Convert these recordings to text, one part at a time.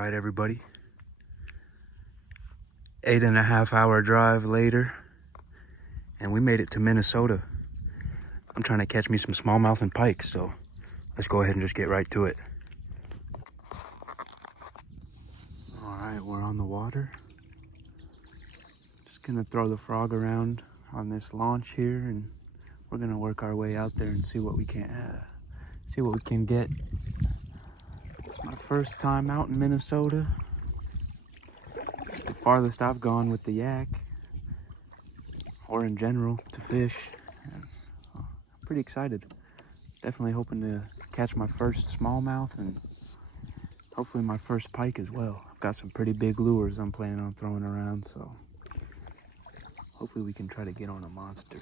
right, everybody. 8.5 hour drive later, and we made it to Minnesota. I'm trying to catch me some smallmouth and pike, so let's go ahead and just get right to it. All right, we're on the water. Just gonna throw the frog around on this launch here, and we're gonna work our way out there and see what we can get. It's my first time out in Minnesota. It's the farthest I've gone with the yak, or in general, to fish. And so I'm pretty excited. Definitely hoping to catch my first smallmouth and hopefully my first pike as well. I've got some pretty big lures I'm planning on throwing around, so hopefully we can try to get on a monster.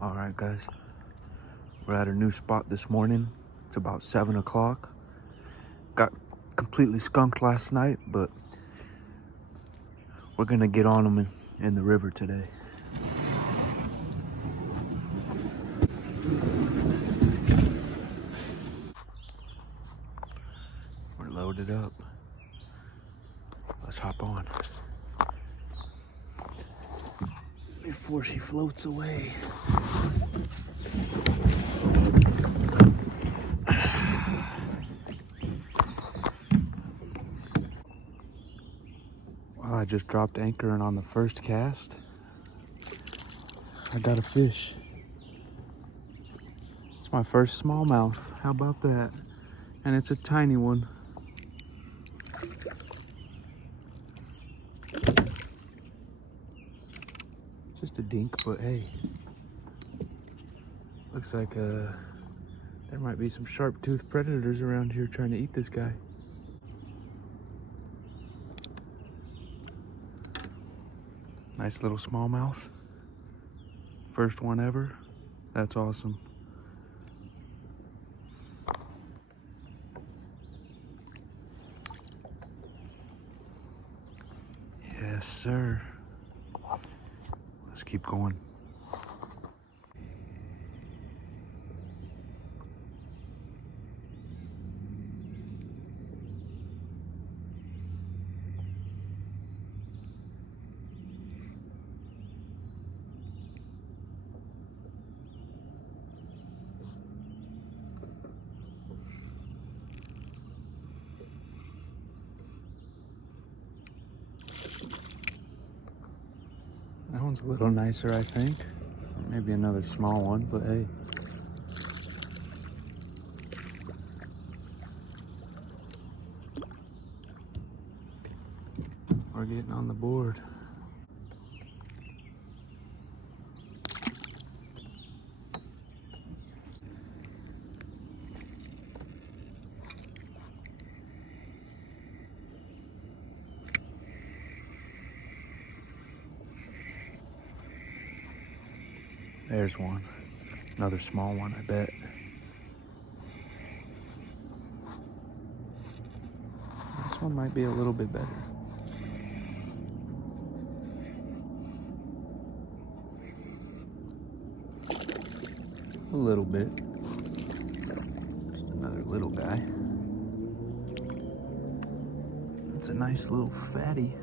All right, guys, we're at a new spot this morning. It's about 7 o'clock. Got completely skunked last night, but we're gonna get on them in the river today. We're loaded up. Let's hop on before she floats away. Well, I just dropped anchor, and on the first cast, I got a fish. It's my first smallmouth. How about that? And it's a tiny one. Just a dink, but hey. Looks like there might be some sharp-toothed predators around here trying to eat this guy. Nice little smallmouth. First one ever. That's awesome. Yes, sir. Let's keep going. That one's a little nicer, I think. Maybe another small one, but hey. We're getting on the board. There's one. Another small one, I bet. This one might be a little bit better. A little bit. Just another little guy. That's a nice little fatty.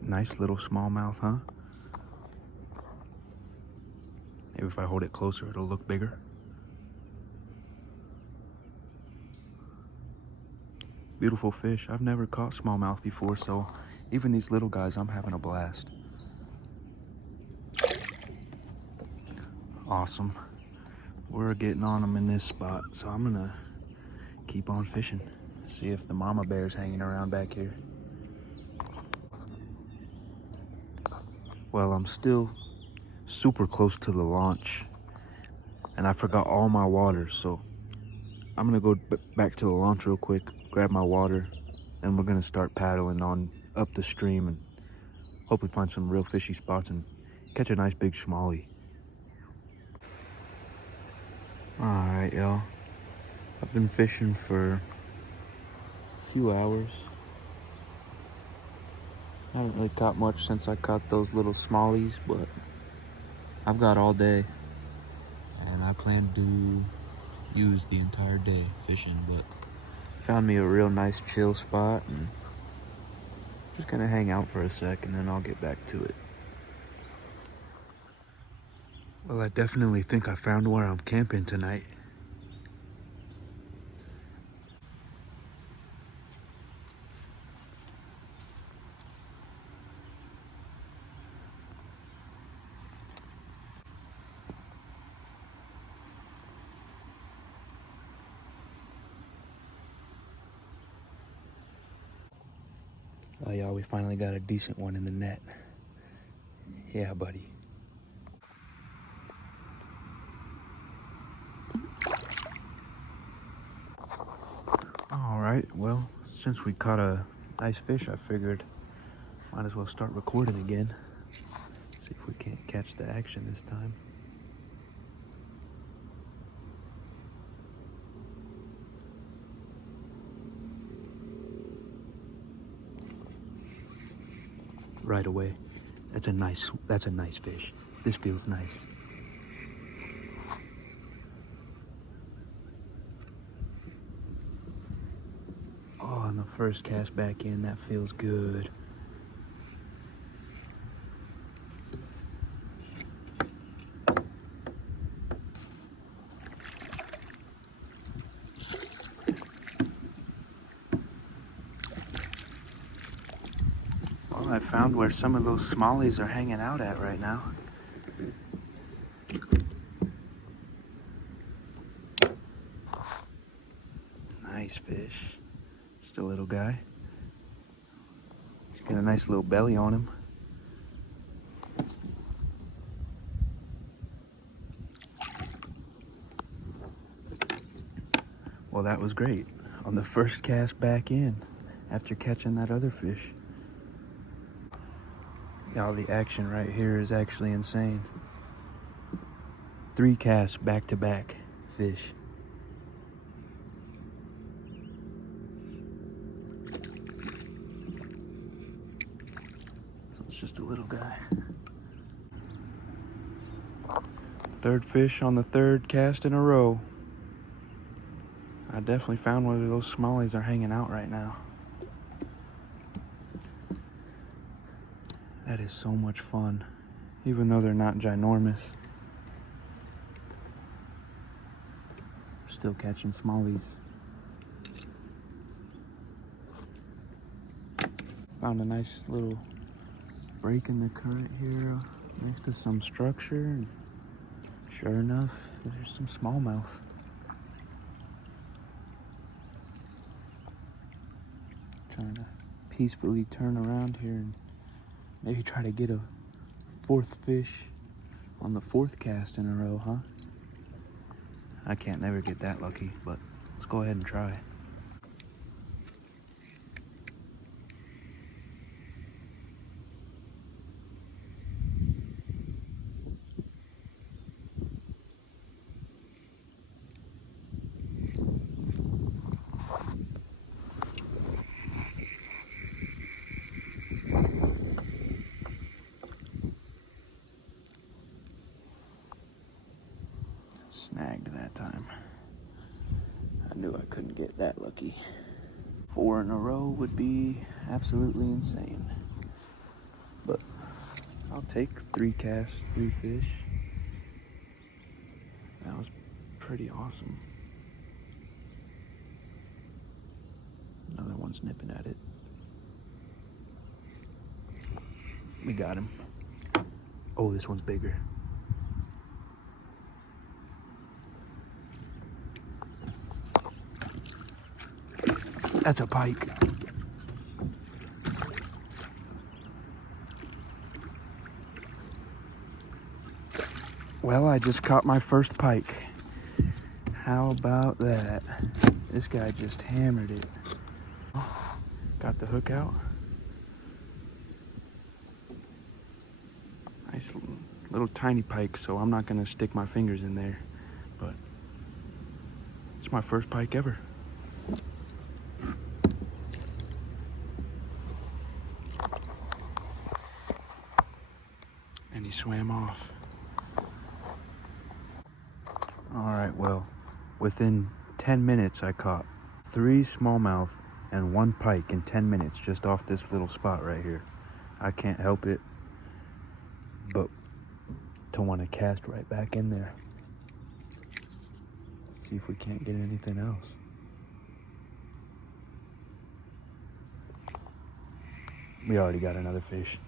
Nice little smallmouth, huh? Maybe if I hold it closer, it'll look bigger. Beautiful fish. I've never caught smallmouth before, so even these little guys, I'm having a blast. Awesome. We're getting on them in this spot, so I'm gonna keep on fishing. See if the mama bear's hanging around back here. Well, I'm still super close to the launch, and I forgot all my water, so I'm gonna go back to the launch real quick, grab my water, and we're gonna start paddling on up the stream and hopefully find some real fishy spots and catch a nice big smallie. Alright, y'all. I've been fishing for a few hours. I haven't really caught much since I caught those little smallies, but I've got all day. And I plan to use the entire day fishing, but found me a real nice chill spot and just gonna hang out for a sec and then I'll get back to it. Well, I definitely think I found where I'm camping tonight. Oh, y'all, we finally got a decent one in the net. Yeah, buddy. All right, well, since we caught a nice fish, I figured might as well start recording again. See if we can't catch the action this time. Right away. That's a nice fish. This feels nice. Oh, on the first cast back in, that feels good. Well, I found where some of those smallies are hanging out at right now. Nice fish. Just a little guy. He's got a nice little belly on him. Well, that was great. On the first cast back in, after catching that other fish. Y'all, the action right here is actually insane. 3 casts back to back fish. So it's just a little guy. Third fish on the third cast in a row. I definitely found where those smallies are hanging out right now. That is so much fun, even though they're not ginormous. Still catching smallies. Found a nice little break in the current here next to some structure, and sure enough, there's some smallmouth. Trying to peacefully turn around here and maybe try to get a 4th fish on the 4th cast in a row, huh? I can't never get that lucky, but let's go ahead and try. Snagged that time. I knew I couldn't get that lucky. 4 in a row would be absolutely insane. But I'll take 3 casts, 3 fish. That was pretty awesome. Another one's nipping at it. We got him. Oh, this one's bigger. That's a pike. Well, I just caught my first pike. How about that? This guy just hammered it. Got the hook out. Nice little tiny pike, so I'm not gonna stick my fingers in there, but it's my first pike ever. And he swam off. All right, well, within 10 minutes I caught 3 smallmouth and 1 pike in 10 minutes just off this little spot right here. I can't help it but to want to cast right back in there. See if we can't get anything else. We already got another fish.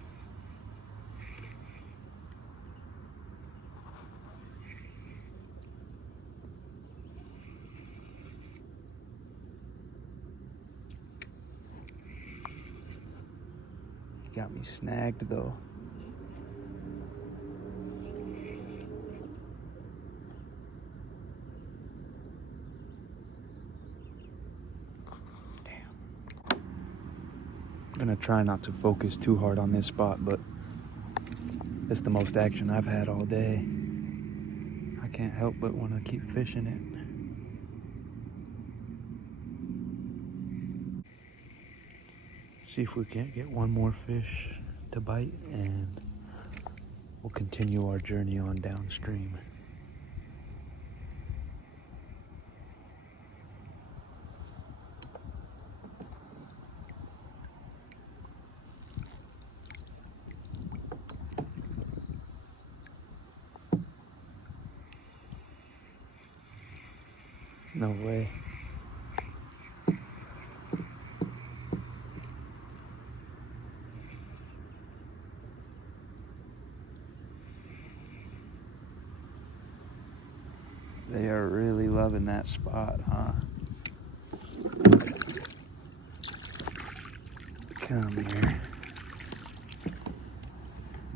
He got me snagged though. I'm gonna try not to focus too hard on this spot, but it's the most action I've had all day. I can't help but want to keep fishing it. See if we can't get one more fish to bite, and we'll continue our journey on downstream. No way. They are really loving that spot, huh? Come here.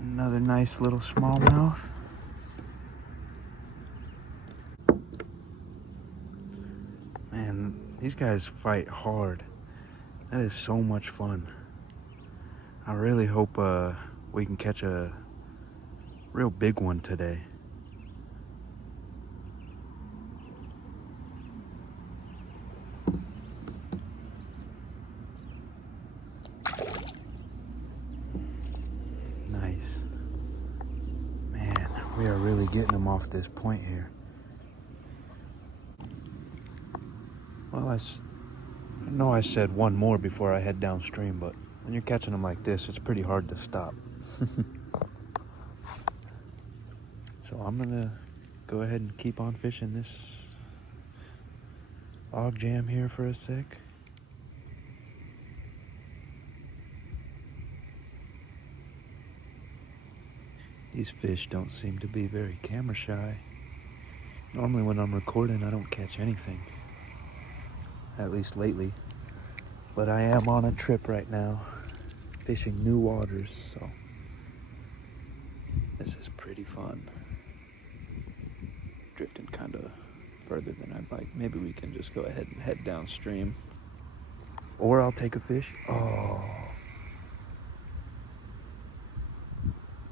Another nice little smallmouth. Man, these guys fight hard. That is so much fun. I really hope we can catch a real big one today. Nice. Man, we are really getting them off this point here. Well, I know I said one more before I head downstream, but when you're catching them like this, it's pretty hard to stop. So I'm gonna go ahead and keep on fishing this log jam here for a sec. These fish don't seem to be very camera shy. Normally when I'm recording, I don't catch anything. At least lately. But I am on a trip right now, fishing new waters, so this is pretty fun. Drifting kind of further than I'd like. Maybe we can just go ahead and head downstream. Or I'll take a fish. Oh.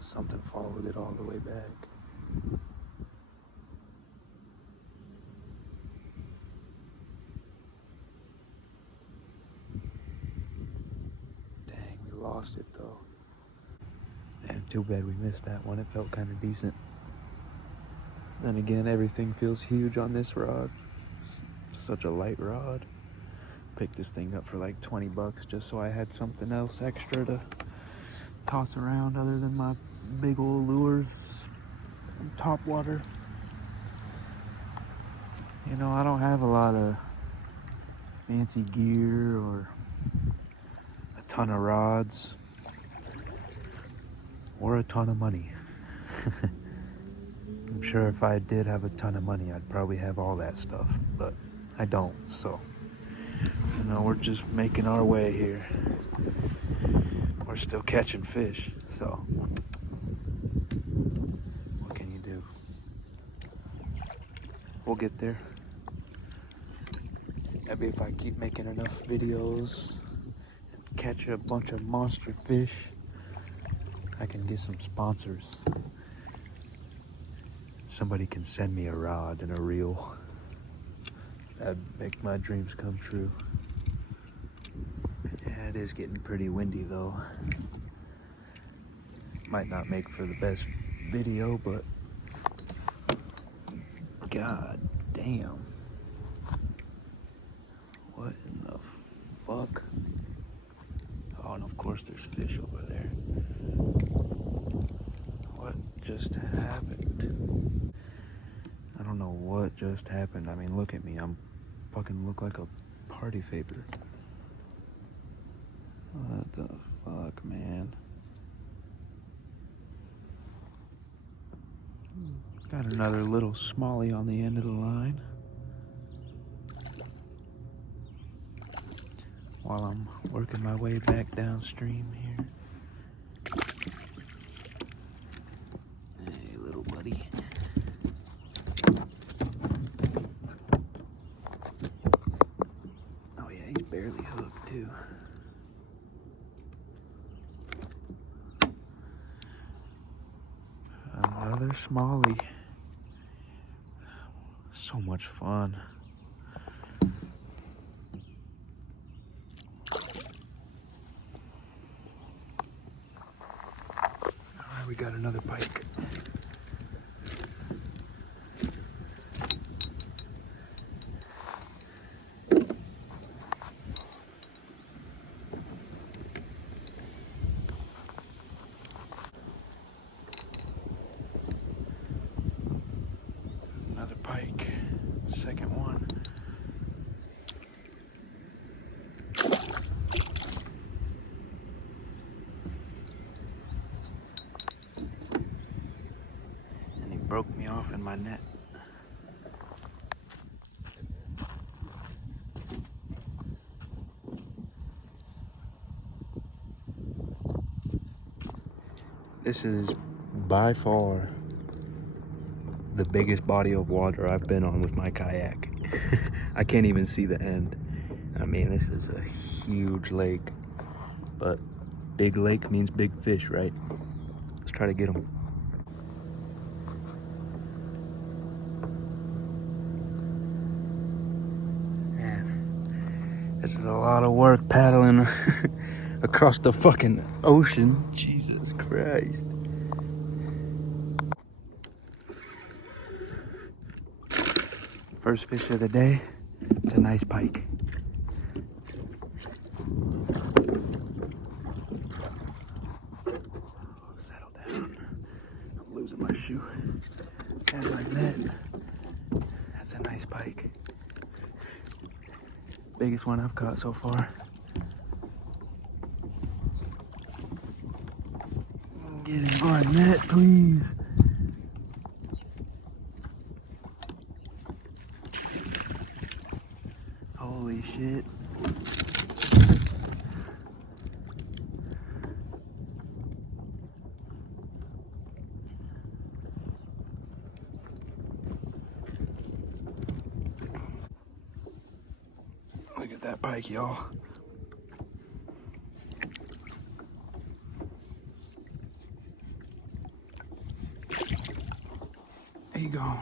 Something followed it all the way back. Dang, we lost it though. And too bad we missed that one. It felt kind of decent. Then again, everything feels huge on this rod. It's such a light rod. Picked this thing up for like 20 bucks just so I had something else extra to toss around other than my big old lures and top water. You know, I don't have a lot of fancy gear or a ton of rods or a ton of money. I'm sure if I did have a ton of money, I'd probably have all that stuff, but I don't, so You know, we're just making our way here. We're still catching fish, so what can you do? We'll get there. Maybe if I keep making enough videos, catch a bunch of monster fish, I can get some sponsors. Somebody can send me a rod and a reel. That'd make my dreams come true. Yeah, it is getting pretty windy though. Might not make for the best video, but god damn. What in the fuck? Oh, and of course there's fish over there. What just happened? I don't know what just happened. I mean, look at me. I'm fucking look like a party favor. What the fuck, man? Got another little smallie on the end of the line. While I'm working my way back downstream here. Hey, little buddy. Oh yeah, he's barely hooked too. Another smallie. So much fun. Alright, we got another pike. Another pike. Second one. And he broke me off in my net. This is by far the biggest body of water I've been on with my kayak. I can't even see the end. I mean, this is a huge lake, but big lake means big fish, right? Let's try to get them. Man, this is a lot of work paddling across the fucking ocean. Jesus Christ. First fish of the day, it's a nice pike. Settle down. I'm losing my shoe. There's my net. That's a nice pike. Biggest one I've caught so far. Get in my net, please. Holy shit. Look at that pike, y'all. There you go.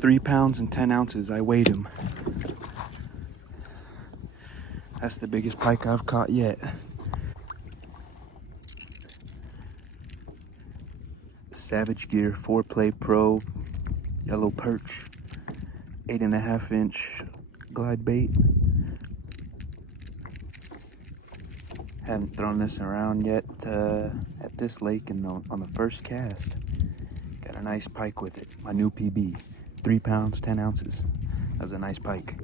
3 pounds and 10 ounces. I weighed him. That's the biggest pike I've caught yet. Savage Gear 4-Play Pro Yellow Perch. 8.5 inch glide bait. Haven't thrown this around yet at this lake on the first cast. Got a nice pike with it. My new PB. 3 pounds, 10 ounces. That was a nice pike.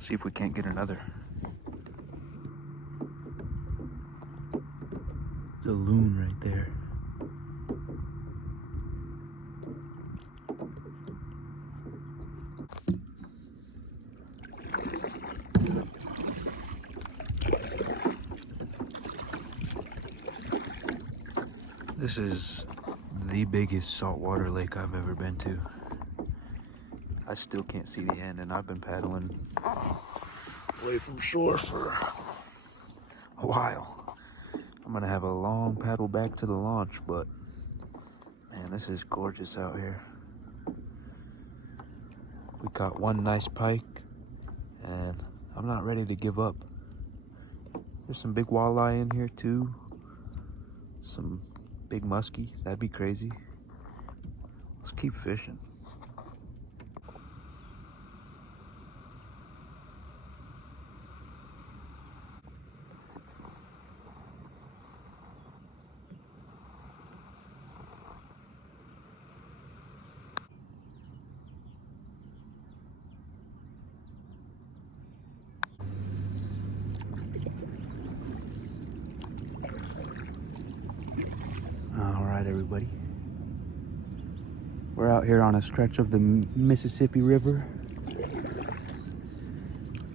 See if we can't get another. There's a loon right there. This is the biggest saltwater lake I've ever been to. I still can't see the end, and I've been paddling away from shore for a while. I'm gonna have a long paddle back to the launch, but man, this is gorgeous out here. We caught one nice pike, and I'm not ready to give up. There's some big walleye in here too. Some big muskie, that'd be crazy. Let's keep fishing. All right, everybody. We're out here on a stretch of the Mississippi River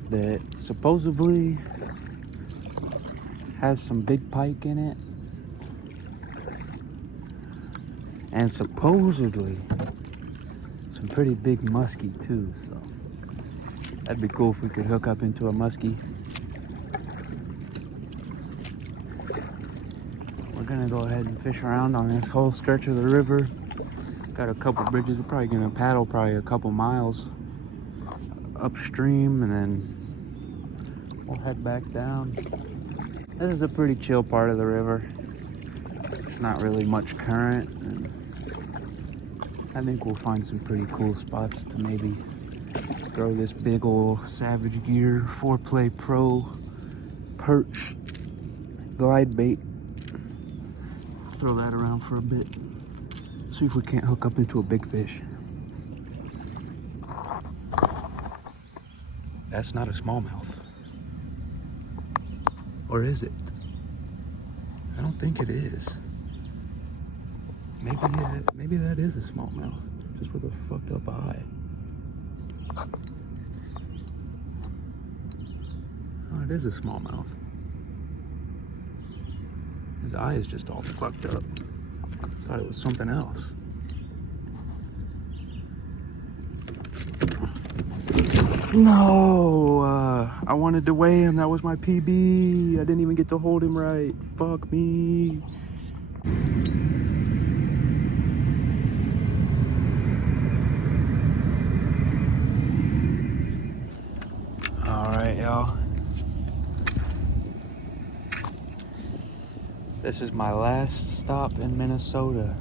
that supposedly has some big pike in it. And supposedly some pretty big muskie too, so that'd be cool if we could hook up into a muskie. We're gonna go ahead and fish around on this whole stretch of the river. Got a couple bridges. We're probably gonna paddle a couple miles upstream, and then we'll head back down. This is a pretty chill part of the river. It's not really much current, and I think we'll find some pretty cool spots to maybe throw this big old Savage Gear 4-Play Pro perch glide bait. Throw that around for a bit. See if we can't hook up into a big fish. That's not a smallmouth. Or is it? I don't think it is. Maybe that is a smallmouth, just with a fucked up eye. Oh, it is a smallmouth. His eye is just all fucked up. Thought it was something else. No, I wanted to weigh him. That was my PB. I didn't even get to hold him right. Fuck me. All right, y'all. This is my last stop in Minnesota,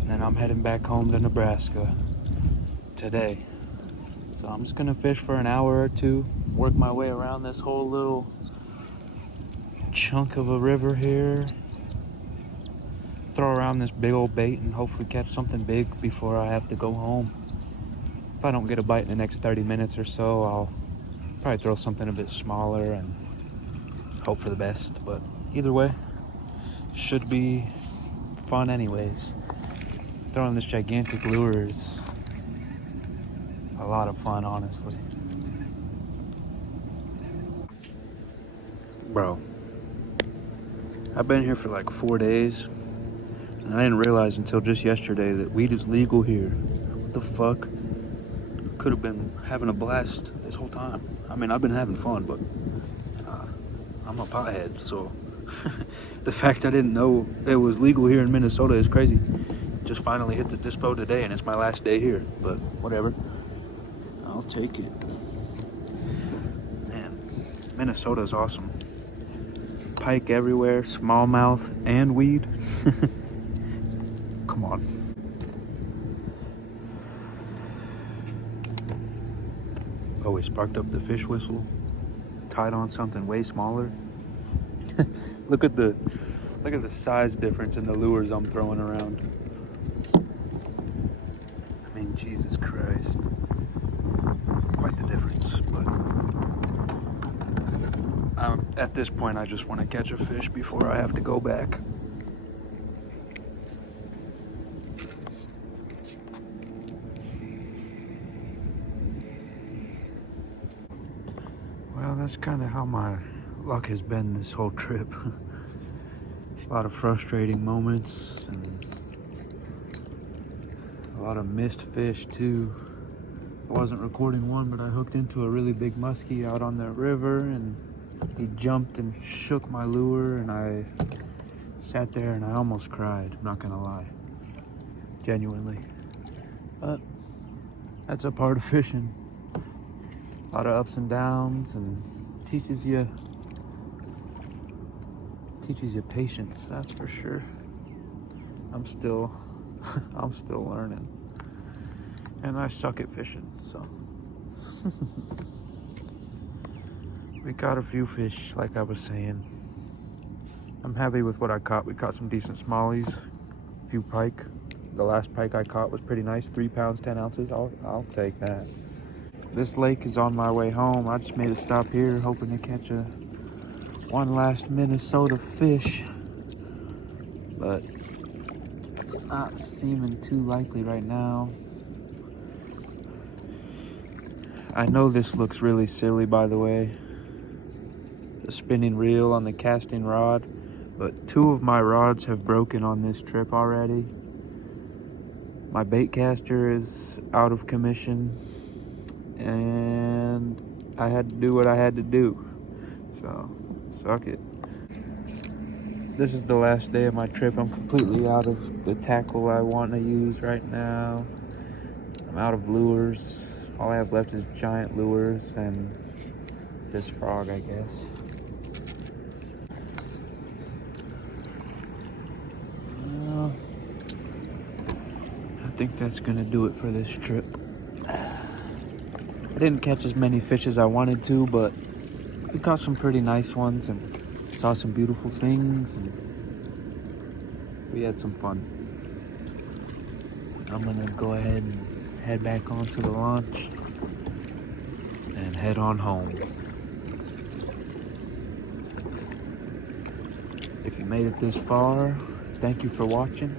and then I'm heading back home to Nebraska today. So I'm just gonna fish for an hour or two, work my way around this whole little chunk of a river here, throw around this big old bait, and hopefully catch something big before I have to go home. If I don't get a bite in the next 30 minutes or so, I'll probably throw something a bit smaller and hope for the best. But either way, should be fun anyways. Throwing this gigantic lure is a lot of fun, honestly. Bro, I've been here for like 4 days, and I didn't realize until just yesterday that weed is legal here. What the fuck? Could have been having a blast this whole time. I mean, I've been having fun, but I'm a pothead, so the fact I didn't know it was legal here in Minnesota is crazy. Just finally hit the dispo today, and it's my last day here, but whatever. I'll take it. Man, Minnesota's awesome. Pike everywhere, smallmouth, and weed. Come on. Oh, we sparked up the fish whistle. Tied on something way smaller. Look at the size difference in the lures I'm throwing around. I mean, Jesus Christ. Quite the difference, but at this point I just want to catch a fish before I have to go back. Well, that's kind of how my luck has been this whole trip. A lot of frustrating moments and a lot of missed fish too. I wasn't recording one, but I hooked into a really big muskie out on the river, and he jumped and shook my lure, and I sat there and I almost cried, I'm not gonna lie. Genuinely. But that's a part of fishing. A lot of ups and downs, and teaches you patience, that's for sure. I'm still learning, and I suck at fishing, so we caught a few fish, like I was saying. I'm happy with what I caught. We caught some decent smallies, a few pike. The last pike I caught was pretty nice, 3 pounds 10 ounces. I'll take that. This lake is on my way home. I just made a stop here, hoping to catch one last Minnesota fish, but it's not seeming too likely right now. I know this looks really silly, by the way, the spinning reel on the casting rod, but 2 of my rods have broken on this trip already. My bait caster is out of commission, and I had to do what I had to do, so suck it. This is the last day of my trip. I'm completely out of the tackle I want to use right now. I'm out of lures. All I have left is giant lures and this frog, I guess. I think that's gonna do it for this trip. I didn't catch as many fish as I wanted to, but we caught some pretty nice ones and saw some beautiful things, and we had some fun. I'm gonna go ahead and head back onto the launch and head on home. If you made it this far, thank you for watching.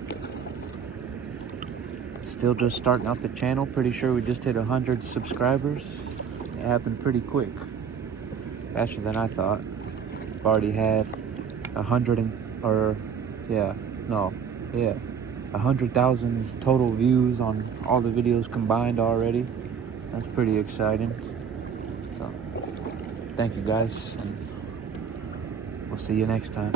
Still just starting out the channel. Pretty sure we just hit 100 subscribers. It happened pretty quick, faster than I thought. I've already had 100,000 total views on all the videos combined already. That's pretty exciting. So thank you guys, and we'll see you next time.